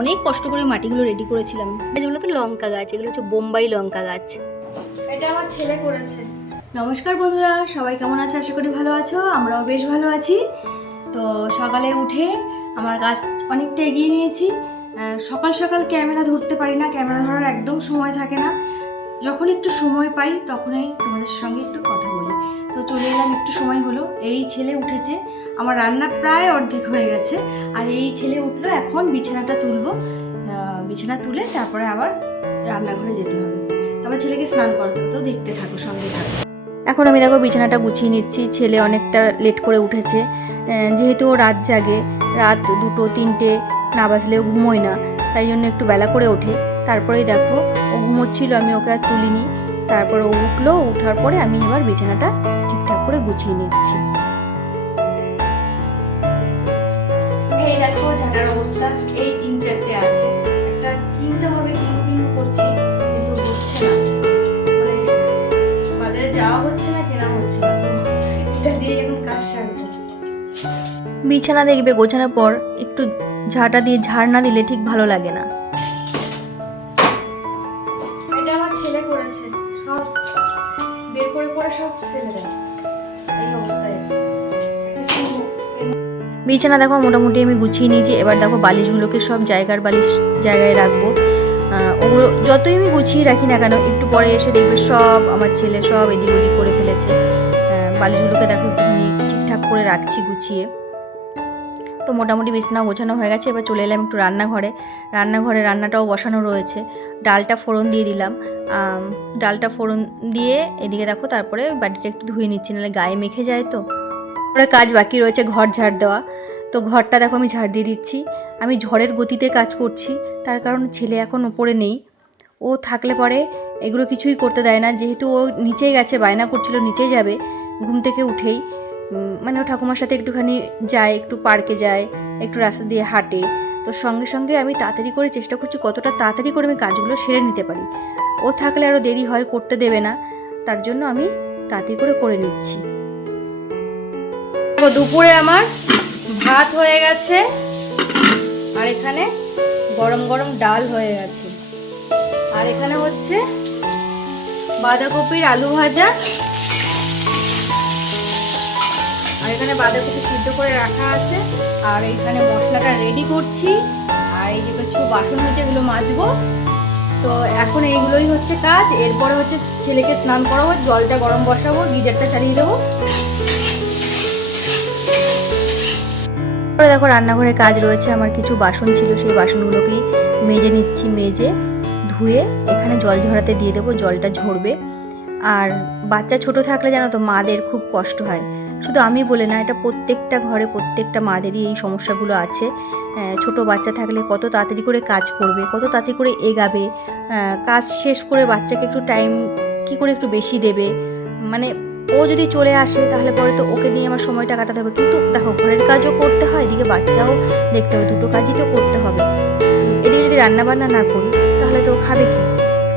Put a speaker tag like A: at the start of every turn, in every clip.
A: অনেক কষ্ট করে মাটিগুলো রেডি করেছিলাম। যেগুলো তো লঙ্কা গাছ এগুলো হচ্ছে বোম্বাই লঙ্কা গাছ।
B: এটা আমার ছেলে করেছে।
A: নমস্কার বন্ধুরা সবাই কেমন আছো? আশা করি ভালো আছো আমরাও বেশ ভালো আছি। তো সকালে উঠে আমার গাছ অনেকটা এগিয়ে নিয়েছি। সকাল সকাল ক্যামেরা ধরতে পারি না ক্যামেরা ধরার একদম সময় থাকে না। যখন একটু সময় পাই তখনই তোমাদের সঙ্গে একটু কথা বলি। তো চলে এলাম একটু সময় হলো। এই ছেলে উঠেছে আমার রান্না প্রায় অর্ধেক হয়ে গেছে। আর এই ছেলে উঠল, এখন বিছানাটা তুলবো। বিছানা তুলে তারপরে আবার রান্নাঘরে যেতে হবে। তবে ছেলেকে স্নান করাতে তো দেখতে থাকো, সঙ্গে থাকো। এখন আমি দেখো বিছানাটা গুছিয়ে নিচ্ছি। ছেলে অনেকটা লেট করে উঠেছে। যেহেতু ও রাত জাগে, রাত দুটো, তিনটে না বাজলেও ঘুমোয় না, তাই জন্য একটু বেলা করে ওঠে। তারপরেই দেখো, ও ঘুমোচ্ছিল, আমি ওকে আর তুলিনি। তারপর ও উঠল, উঠার পরে আমি এবার বিছানাটা ঠিকঠাক করে গুছিয়ে নিচ্ছি। দেখো জানার অবস্থা, এই তিন চারটে আছে। একটা কিনতে হবে, কিনবো কিনবো করছি, কিন্তু হচ্ছে না। মানে বাজারে যাওয়া হচ্ছে না, কেনা হচ্ছে না। এটা দিয়ে এখন কাজ সারবো। বিছানা দেখবে গোছানোর পর, একটু ঝাঁটা দিয়ে ঝাড় না দিলে ঠিক ভালো লাগে না। বিছানা দেখো, মোটামুটি আমি গুছিয়ে নিয়েছি। এবার দেখো বালিশগুলোকে সব জায়গার বালিশ জায়গায় রাখব। ওগুলো যতই আমি গুছিয়ে রাখি না কেন, একটু পরে এসে দেখবে সব আমার ছেলে সব এদিক ওদিক করে ফেলেছে। বালিশগুলোকে দেখো একটুখানি ঠিকঠাক করে রাখছি গুছিয়ে। তো মোটামুটি বিছানা গোছানো হয়ে গেছে। এবার চলে এলাম একটু রান্নাঘরে। রান্নাঘরে রান্নাটাও বসানো রয়েছে। ডালটা ফোড়ন দিয়ে দিলাম। ডালটা ফোড়ন দিয়ে এদিকে দেখো, তারপরে বাটিটা একটু ধুয়ে নিচ্ছি, নাহলে গায়ে মেখে যায় তো। তারপরে কাজ বাকি রয়েছে, ঘর ঝাড় দেওয়া। তো ঘরটা দেখো আমি ঝাড় দিয়ে দিচ্ছি। আমি ঝড়ের গতিতে কাজ করছি, তার কারণ ছেলে এখন ওপরে নেই। ও থাকলে পরে এগুলো কিছুই করতে দেয় না, যেহেতু ও নিচেই গেছে, বায়না করছিল, নিচেই যাবে, ঘুম থেকে উঠেই। মানে ও ঠাকুমার সাথে একটুখানি যায়, একটু পার্কে যায়, একটু রাস্তা দিয়ে হাঁটে। তো সঙ্গে সঙ্গে আমি তাড়াতাড়ি করে চেষ্টা করছি কতটা তাড়াতাড়ি করে আমি কাজগুলো সেরে নিতে পারি। ও থাকলে আরও দেরি হয়, করতে দেবে না। তার জন্য আমি তাড়াতাড়ি করে করে নিচ্ছি।
B: দেখো, দুপুরে আমার ভাত হয়ে গেছে আর এখানে গরম গরম ডাল হয়ে গেছে। আর এখানে হচ্ছে বাঁধাকপির আলু ভাজা। আর এখানে বাঁধাকপি সিদ্ধ করে রাখা আছে। আর এখানে মশলাটা রেডি করছি। আর এই যে কিছু বাসন হয়েছে এগুলো মাজবো। তো এখন এইগুলোই হচ্ছে কাজ। এরপরে হচ্ছে ছেলেকে স্নান করাবো জলটা গরম বসাবো গিজারটা চালিয়ে দেবো।
A: তারপরে দেখো রান্নাঘরে কাজ রয়েছে, আমার কিছু বাসন ছিল, সেই বাসনগুলোকেই মেজে নিচ্ছি, মেজে ধুয়ে এখানে জল ঝরাতে দিয়ে দেবো, জলটা ঝরবে। আর বাচ্চা ছোট থাকলে জানো তো, মাদের খুব কষ্ট হয়। শুধু আমি বলে না, এটা প্রত্যেকটা ঘরে প্রত্যেকটা মাদেরই এই সমস্যাগুলো আছে। ছোট বাচ্চা থাকলে কত তাড়াতাড়ি করে কাজ করবে, কত তাড়াতাড়ি করে এগাবে কাজ শেষ করে বাচ্চাকে একটু টাইম কি করে একটু বেশি দেবে। মানে ও যদি চলে আসে, তাহলে পরে তো ওকে নিয়ে আমার সময়টা কাটাতে হবে। কিন্তু দেখো, ঘরের কাজও করতে হয়, এদিকে বাচ্চাও দেখতে হবে, দুটো কাজই তো করতে হবে। এদিকে যদি রান্নাবান্না না করি, তাহলে তো খাবে কি?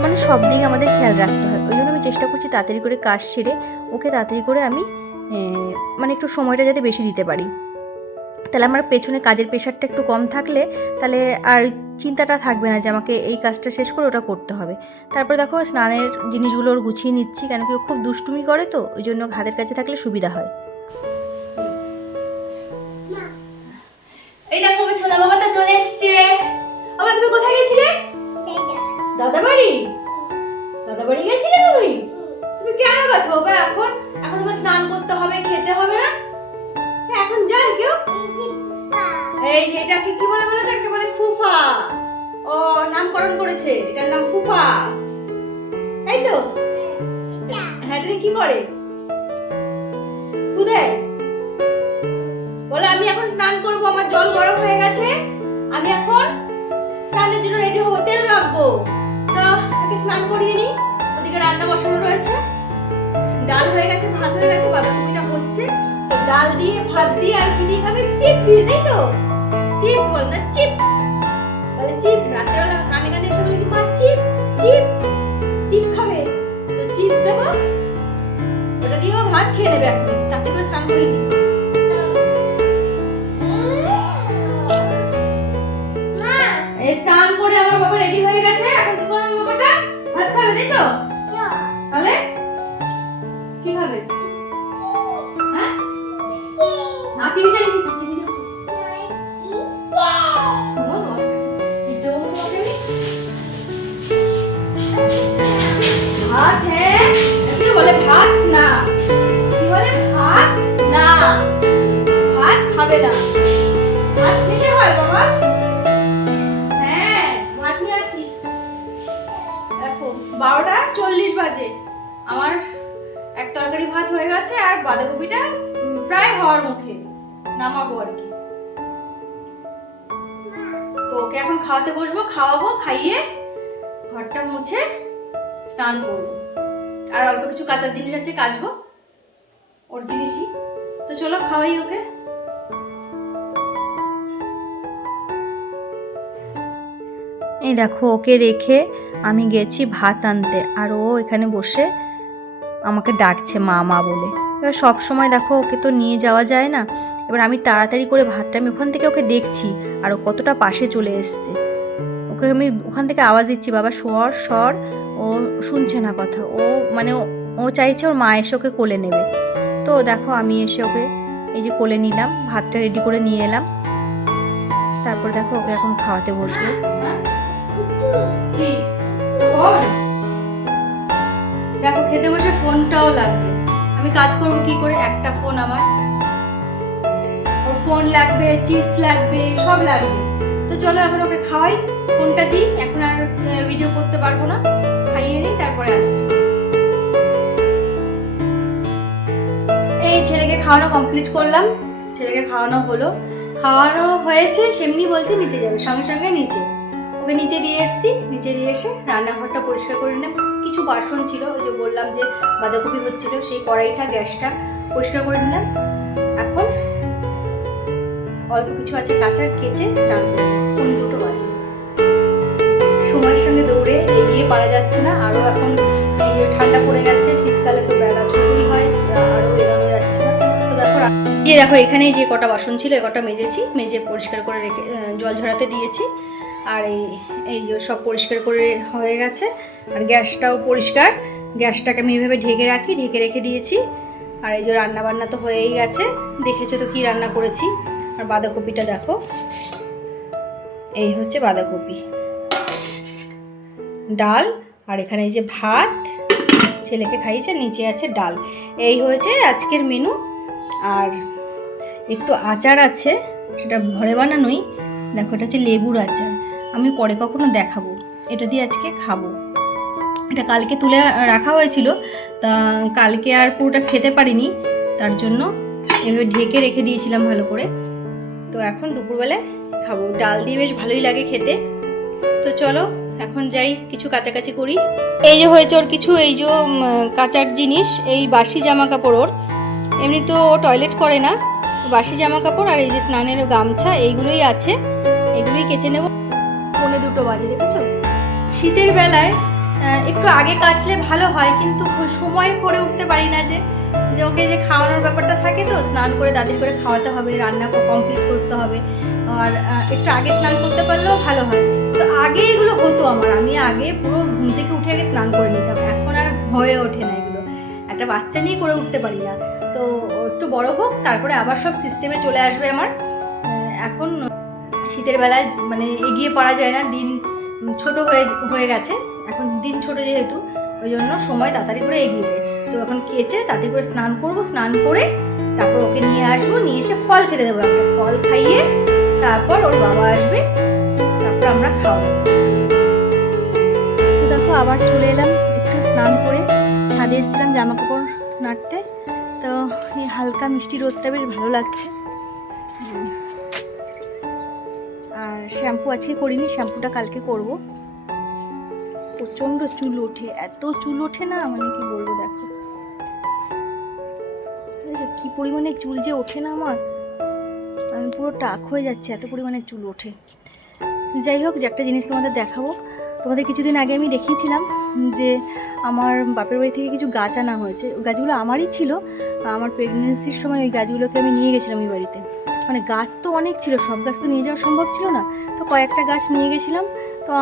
A: মানে সব দিকে আমাদের খেয়াল রাখতে হয়। ওই জন্য আমি চেষ্টা করছি তাড়াতাড়ি করে কাজ সেরে ওকে তাড়াতাড়ি করে আমি মানে একটু সময়টা যাতে বেশি দিতে পারি। তাহলে আমার পেছনে কাজের প্রেশারটা একটু কম থাকলে তাহলে আর চিন্তাটা থাকবে না যে আমাকে এই কাজটা শেষ করে ওটা করতে হবে। তারপরে দেখো স্নানের জিনিসগুলো ওর গুছিয়ে নিচ্ছি, কেন কি ও খুব দুষ্টুমি করে তো, ওই জন্য হাতের কাছে থাকলে সুবিধা হয়।
B: এই দেখো চলে এসছে। তুমি কোথায় গেছিলে? দাদা বাড়ি দাদা বাড়ি গেছিলে তুমি? তুমি কেন গেছো? বাবা, এখন এখন তোমার স্নান করতে হবে, খেতে হবে না? এখন যায় কেউ? এই যে এটাকে কি বলে বলে তো? বলে ফুফা। ও, নামকরণ করেছে। এটার নাম ফুফা। তাই তো। হ্যাঁ কি করে? খুদে বলে আমি এখন স্নান করব, আমার জল গরম হয়ে গেছে। আমি এখন স্নানের জন্য রেডি হব, তেল রাখব। তো তাকে স্নান করিয়ে নি ওদিকে রান্না বসানো রয়েছে। ডাল হয়ে গেছে, ভাত হয়ে গেছে, বাঁধাকপিটা হচ্ছে। ডাল দিয়ে, ভাত দিয়ে আর কি দিয়ে খাবে? চিপ দিয়ে, তাই তো? চিপস বল না, চিপ। বলে চিপ, রাত্রেবেলা কানে কানে এসে বলে মা, চিপ চিপ চিপ খাবে? তো চিপস দেবো। ওটা দিয়েও ভাত খেয়ে নেবে এখন। তাতে করে স্নান করিয়ে
A: বাঁধাকপিটা প্রায় হওয়ার মুখে নামাবো আর কি। তো ওকে এখন খাওয়াতে বসবো, খাওয়াবো, খাইয়ে ঘরটা মুছে স্নান করব। আর অল্প কিছু কাঁচার জিনিস আছে, কাচবো। ওর জিনিসই। তো চলো খাওয়াই ওকে।
C: এই দেখো, ওকে রেখে আমি গেছি ভাত আনতে, আর ও এখানে বসে আমাকে ডাকছে মা মা বলে। এবার সব সময় দেখো ওকে তো নিয়ে যাওয়া যায় না। এবার আমি তাড়াতাড়ি করে ভাতটা আমি ওখান থেকে ওকে দেখছি আর ও কতটা পাশে চলে এসছে। ওকে আমি ওখান থেকে আওয়াজ দিচ্ছি, বাবা সর সর ও শুনছে না কথা। ও মানে ও- চাইছে ওর মা এসে ওকে কোলে নেবে। তো দেখো আমি এসে ওকে এই যে কোলে নিলাম, ভাতটা রেডি করে নিয়ে এলাম। তারপর দেখো ওকে এখন খাওয়াতে
A: ফোন দেখো খেতে বসে ফোনটাও লাগবে। আমি কাজ করব কি করে? একটা ফোন আমার। ওর ফোন লাগবে, চিপস লাগবে, সব লাগবে। তো চলো এখন ওকে খাওয়াই, ফোনটা দিই। এখন আর ভিডিও করতে পারব না। খাইয়ে নিই, তারপরে আসছি। এই ছেলেকে খাওয়ানো কমপ্লিট করলাম। ছেলেকে খাওয়ানো হলো। খাওয়ানো হয়েছে, সেমনি বলছে নিচে যাবে, সঙ্গে সঙ্গে নিচে। ওকে নিচে দিয়ে এসেছি। নিচে দিয়ে এসে রান্নাঘরটা পরিষ্কার করে নিলাম কিছু বাসন ছিল, ওই যে বললাম যে বাঁধাকপি হচ্ছিল, সেই কড়াইটা, গ্যাসটা পরিষ্কার করে নিলাম। এখন অল্প কিছু আছে, কাঁচা কেচে স্নান করব। উনি দুটো বাজে। সময়ের সঙ্গে দৌড়ে এগিয়ে পারা যাচ্ছে না। আরও এখন ঠান্ডা পড়ে গেছে, শীতকালে তো বেলা ছোটই হয় আরও যাচ্ছে না। তো দেখো, এই দেখো এখানে যে কটা বাসন ছিল এ কটা মেজেছি, মেজে পরিষ্কার করে রেখে জল ঝরাতে দিয়েছি। আর এই এই যে সব পরিষ্কার করে হয়ে গেছে। আর গ্যাসটাও পরিষ্কার। গ্যাসটাকে আমি এইভাবে ঢেকে রাখি, ঢেকে রেখে দিয়েছি। আর এই যে রান্না বান্না তো হয়েই গেছে। দেখেছ তো কি রান্না করেছি? আর বাঁধাকপিটা দেখো। এই হচ্ছে বাঁধাকপি। ডাল আর এখানে এই যে ভাত। ছেলেকে খাইয়েছে, নিচে আছে ডাল। এই হয়েছে আজকের মেনু। আর একটু আচার আছে, সেটা ঘরে বানানোই। দেখো, এটা হচ্ছে লেবুর আচার। আমি পরে কখনো দেখাবো। এটা দিয়ে আজকে খাব। এটা কালকে তুলে রাখা হয়েছিল। তা কালকে আর পুরোটা খেতে পারিনি। তার জন্য এভাবে ঢেকে রেখে দিয়েছিলাম ভালো করে। তো এখন দুপুরবেলায় খাব। ডাল দিয়ে বেশ ভালোই লাগে খেতে। তো চলো, এখন যাই, কিছু কাছাকাছি করি। এই যে হয়েছে ওর কিছু, এই যে কাচার জিনিস, এই বাসি জামা কাপড় ওর। এমনি তো ও টয়লেট করে না। বাসি জামা কাপড় আর এই যে স্নানের গামছা, এইগুলোই আছে। এগুলোই কেচে নেব। পৌনে দুটো বাজে, দেখেছ? শীতের বেলায় একটু আগে কাচলে ভালো হয়, কিন্তু সময় করে উঠতে পারি না যে যে ওকে যে খাওয়ানোর ব্যাপারটা থাকে তো, স্নান করে তাড়াতাড়ি করে খাওয়াতে হবে, রান্না কমপ্লিট করতে হবে। আর একটু আগে স্নান করতে পারলেও ভালো হয়। তো আগে এগুলো হতো আমার, আমি আগে পুরো ঘুম থেকে উঠে আগে স্নান করে নিতাম, এখন আর হয়ে ওঠে না এগুলো। একটা বাচ্চা নিয়ে করে উঠতে পারি না। তো একটু বড় হোক, তারপরে আবার সব সিস্টেমে চলে আসবে আমার। শীতের বেলায় মানে এগিয়ে পড়া যায় না, দিন ছোট হয়ে হয়ে গেছে। এখন দিন ছোট যেহেতু, ওই জন্য সময় তাড়াতাড়ি করে এগিয়ে যায়। তো এখন কেচে তাড়াতাড়ি করে স্নান করব, স্নান করে তারপর ওকে নিয়ে আসব, নিয়ে এসে ফল খেতে দেবো। একটা ফল খাইয়ে তারপর ওর বাবা আসবে, তারপর আমরা খাওয়াবো তো দেখো, আবার চলে এলাম একটু স্নান করে। ছাদে এসেছিলাম জামা কাপড় নাড়তে। তো এই হালকা মিষ্টি রোদটা বেশ ভালো লাগছে। শ্যাম্পু আজকে করিনি, শ্যাম্পুটা কালকে করব। প্রচণ্ড চুল ওঠে, এত চুল ওঠে না মানে কি বলব দেখো। কি পরিমাণে চুল যে ওঠে না আমার, আমি পুরো টাক হয়ে যাচ্ছে, এত পরিমাণে চুল ওঠে। যাই হোক, যে একটা জিনিস তোমাদের দেখাবো। তোমাদের কিছুদিন আগে আমি দেখিয়েছিলাম যে আমার বাপের বাড়ি থেকে কিছু গাছ আনা হয়েছে। গাছগুলো আমারই ছিল, আমার প্রেগনেন্সির সময় ওই গাছগুলোকে আমি নিয়ে গেছিলাম ওই বাড়িতে। মানে গাছ তো অনেক ছিল সব গাছ তো নিয়ে যাওয়া সম্ভব ছিল না। তো কয়েকটা গাছ নিয়ে গেছিলাম। তো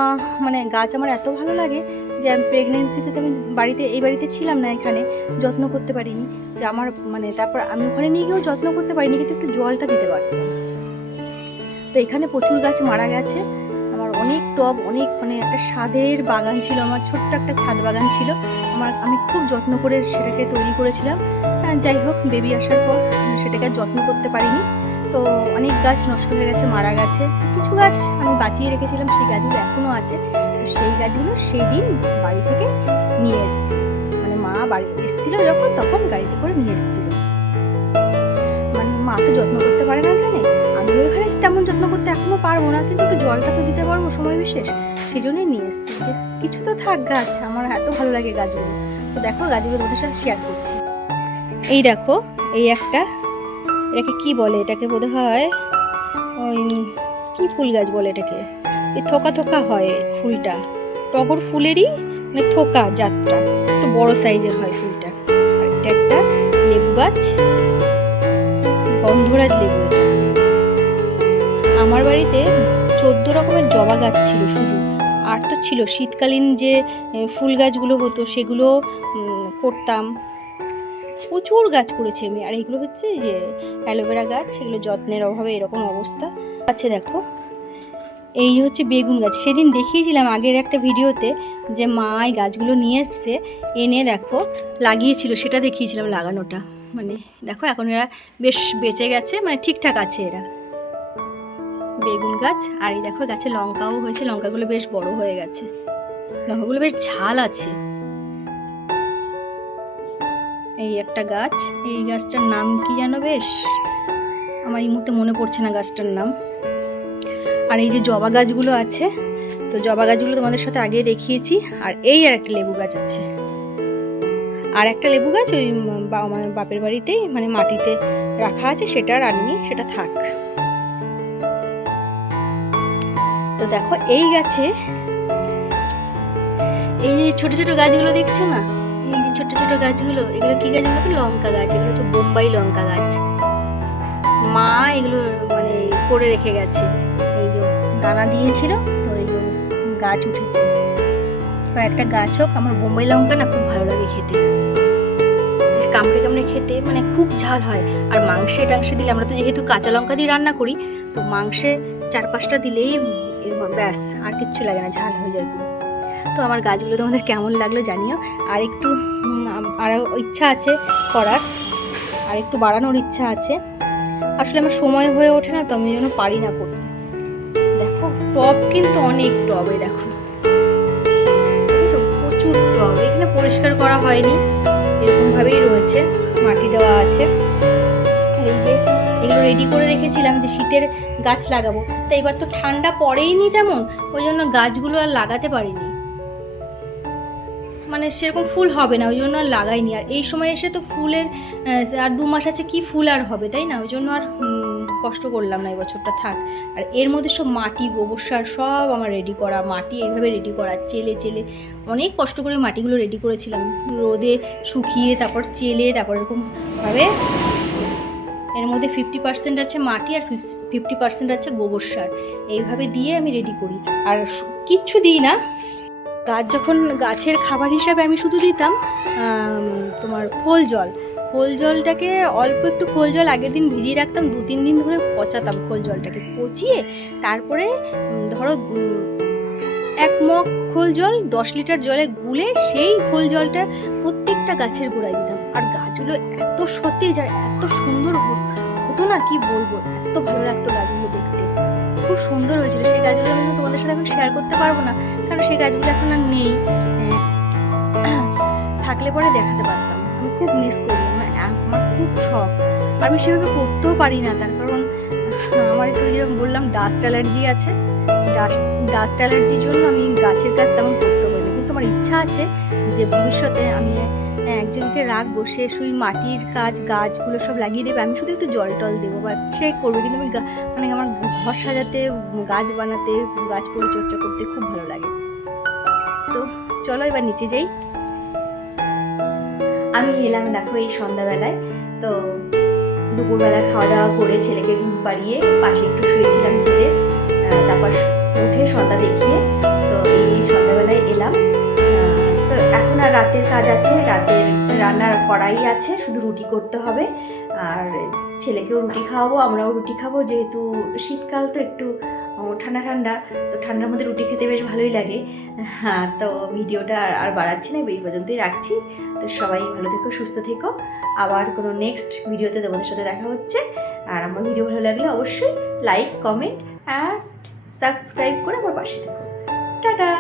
A: মানে গাছ আমার এত ভালো লাগে যে আমি প্রেগনেন্সিতে তো আমি বাড়িতে এই বাড়িতে ছিলাম না এখানে যত্ন করতে পারিনি। যে আমার মানে তারপর আমি ওখানে নিয়ে গিয়েও যত্ন করতে পারিনি কিন্তু একটু জলটা দিতে পারতাম। তো এখানে প্রচুর গাছ মারা গেছে। আমার অনেক টব অনেক মানে একটা স্বাদের বাগান ছিল আমার ছোট্ট একটা ছাদ বাগান ছিল। আমার আমি খুব যত্ন করে সেটাকে তৈরি করেছিলাম। আহ, যাই হোক বেবি আসার পর সেটাকে যত্ন করতে পারিনি। তো অনেক গাছ নষ্ট হয়ে গেছে, মারা গেছে। কিছু গাছ আমি বাঁচিয়ে রেখেছিলাম, সেই গাছগুলো এখনও আছে। তো সেই গাছগুলো সেই দিন বাড়ি থেকে নিয়ে এসছি মানে মা বাড়ি এসেছিল যখন, তখন গাড়িতে করে নিয়ে এসেছিল। মানে মা তো যত্ন করতে পারে না এখানে আমিও এখানে তেমন যত্ন করতে এখনও পারব না, কিন্তু একটু জলটা তো দিতে পারব সময় বিশেষ। সেই জন্যই নিয়ে এসেছি। যে কিছু তো থাক গাছ, আমার এত ভালো লাগে গাছগুলো। তো দেখো, গাছগুলো তোমাদের সাথে শেয়ার করছি। এই দেখো, এই একটা এটাকে কি বলে? এটাকে বোধ হয় ওই কি ফুল গাছ বলে এটাকে? এই থোকা থোকা হয় ফুলটা। টগর ফুলেরই মানে থোকা জাতটা। একটু বড় সাইজের হয় ফুলটা। আর এটা একটা লেবু গাছ। গন্ধরাজ লেবু আমার বাড়িতে চোদ্দ রকমের জবা গাছ ছিল শুধু। আর তো ছিল। শীতকালীন যে ফুল গাছগুলো হতো সেগুলো করতাম। প্রচুর গাছ করেছি আমি। আর এগুলো হচ্ছে যে অ্যালোভেরা গাছ সেগুলো যত্নের অভাবে এরকম অবস্থা। আছে দেখো, এই হচ্ছে বেগুন গাছ। সেদিন দেখিয়েছিলাম আগের একটা ভিডিওতে যে মা এই গাছগুলো নিয়ে এসছে, এনে দেখো লাগিয়েছিল, সেটা দেখিয়েছিলাম লাগানোটা। মানে দেখো, এখন এরা বেশ বেঁচে গেছে মানে ঠিকঠাক আছে এরা। বেগুন গাছ, আর এই দেখো গাছে লঙ্কাও হয়েছে, লঙ্কাগুলো বেশ বড় হয়ে গেছে। লঙ্কাগুলো বেশ ঝাল আছে। এই একটা গাছ, এই গাছটার নাম কি জানো বেশ? আমার এই মুহূর্তে মনে পড়ছে না গাছটার নাম। আর এই যে জবা গাছগুলো আছে, তো জবা গাছগুলো তোমাদের সাথে আগে দেখিয়েছি, আর এই আর একটা লেবু গাছ আছে। আর একটা লেবু গাছ ওই আমার বাপের বাড়িতেই মানে মাটিতে রাখা আছে, সেটা আর আনিনি, সেটা থাক। তো দেখো, এই গাছে, এই যে ছোট ছোট গাছগুলো দেখছ না? ছোট ছোট গাছগুলো, এগুলো কি গাছ বলতো? লঙ্কা গাছ, এগুলো হচ্ছে বোম্বাই লঙ্কা গাছ। মা এগুলো মানে করে রেখে গেছে। এই যে দানা দিয়েছিল, তো এই গাছ উঠেছে। কয়েকটা গাছ হোক, আমার বোম্বাই লঙ্কা না খুব ভালো লাগে খেতে। কামড়ে কামড়ে খেতে মানে খুব ঝাল হয়। আর মাংসে টাংসে দিলে আমরা তো যেহেতু কাঁচা লঙ্কা দিয়ে রান্না করি, তো মাংসে চার পাঁচটা দিলেই ব্যাস, আর কিচ্ছু লাগে না, ঝাল হয়ে যায় পুরো। তো আমার গাছগুলো তোমাদের কেমন লাগল জানিও। আর একটু আরও ইচ্ছা আছে করার। আর একটু বাড়ানোর ইচ্ছা আছে। আসলে আমার সময় হয়ে ওঠে না, তো আমি জন্য পারি না করতে। দেখো, টব কিন্তু অনেক টবে, দেখো? প্রচুর টব। এখানে পরিষ্কার করা হয়নি। এরকমভাবেই রয়েছে। মাটি দেওয়া আছে। এই যে এগুলো রেডি করে রেখেছিলাম যে শীতের গাছ লাগাবো। তা এবার তো ঠান্ডা পড়েইনি তেমন। ওই জন্য গাছগুলো আর লাগাতে পারিনি। মানে সেরকম ফুল হবে না, ওই জন্য আর লাগাইনি। আর এই সময় এসে তো ফুলের আর দু মাস আছে কি ফুল আর হবে, তাই না? ওই জন্য আর কষ্ট করলাম না এই বছরটা থাক। আর এর মধ্যে সব মাটি, গোবর সার সব আমার রেডি করা, মাটি এইভাবে রেডি করা, চেলে চেলে অনেক কষ্ট করে মাটিগুলো রেডি করেছিলাম। রোদে শুকিয়ে তারপর চেলে, তারপর এরকমভাবে এর মধ্যে ফিফটি পার্সেন্ট আছে মাটি আর ফিফটি পার্সেন্ট আছে গোবর সার। এইভাবে দিয়ে আমি রেডি করি। আর কিচ্ছু দিই না গাছ যখন গাছের খাবার হিসাবে আমি শুধু দিতাম তোমার খোল জল। খোল জলটাকে অল্প একটু খোল জল আগের দিন ভিজিয়ে রাখতাম, দু তিন দিন ধরে পচাতাম খোল জলটাকে। পচিয়ে তারপরে ধরো এক মগ খোল জল, দশ লিটার জলে গুলে সেই খোল জলটা প্রত্যেকটা গাছের গোড়ায় দিতাম। আর গাছগুলো এত সতেজ আর এত সুন্দর হতো- না? কি বলব? এত ভালো লাগতো গাছগুলো। খুব সুন্দর হয়েছিল। সেই গাছগুলো আমি তোমাদের সাথে এখন শেয়ার করতে পারব না, কারণ সেই গাছগুলো এখন আর নেই। থাকলে পরে দেখাতে পারতাম। আমি খুব মিস করি। আমার আমার খুব শখ। আর আমি সেভাবে করতেও পারি না, তার কারণ আমার একটু যে বললাম ডাস্ট অ্যালার্জি আছে। ডাস্ট ডাস্ট অ্যালার্জির জন্য আমি গাছের কাজ তেমন করতে পারি কিন্তু আমার ইচ্ছা আছে যে ভবিষ্যতে আমি একজনকে রাখব। সে শুধু মাটির কাজ, গাছগুলো সব লাগিয়ে দেবে। আমি শুধু একটু জল টল দেবো বা সে করবে। কিন্তু আমি মানে আমার ঘর সাজাতে, গাছ বানাতে, গাছ পরিচর্যা করতে খুব ভালো লাগে। তো চলো এবার নিচে যাই। আমি এলাম দেখো এই সন্ধ্যাবেলায়। তো দুপুরবেলা খাওয়া দাওয়া করে ছেলেকে ঘুম পাড়িয়ে পাশে একটু শুয়েছিলাম ছেলে। তারপর উঠে সন্ধ্যা দেখিয়ে তো এই সন্ধ্যাবেলায় এলাম। তো এখন আর রাতের কাজ আছে। রাতের রান্নার কড়াই আছে, শুধু রুটি করতে হবে। আর ছেলেকেও রুটি খাওয়াবো, আমরাও রুটি খাব, যেহেতু শীতকাল তো একটু ঠান্ডা ঠান্ডা, তো ঠান্ডার মধ্যে রুটি খেতে বেশ ভালোই লাগে। হ্যাঁ তো ভিডিওটা আর- আর বাড়াচ্ছি না, এই পর্যন্তই রাখছি। তো সবাই ভালো থেকো, সুস্থ থেকো। আবার কোনো নেক্সট ভিডিওতে তোমাদের সাথে দেখা হচ্ছে। আর আমার ভিডিও ভালো লাগলে অবশ্যই লাইক কমেন্ট আর সাবস্ক্রাইব করে আমার পাশে থেকো। টাটা!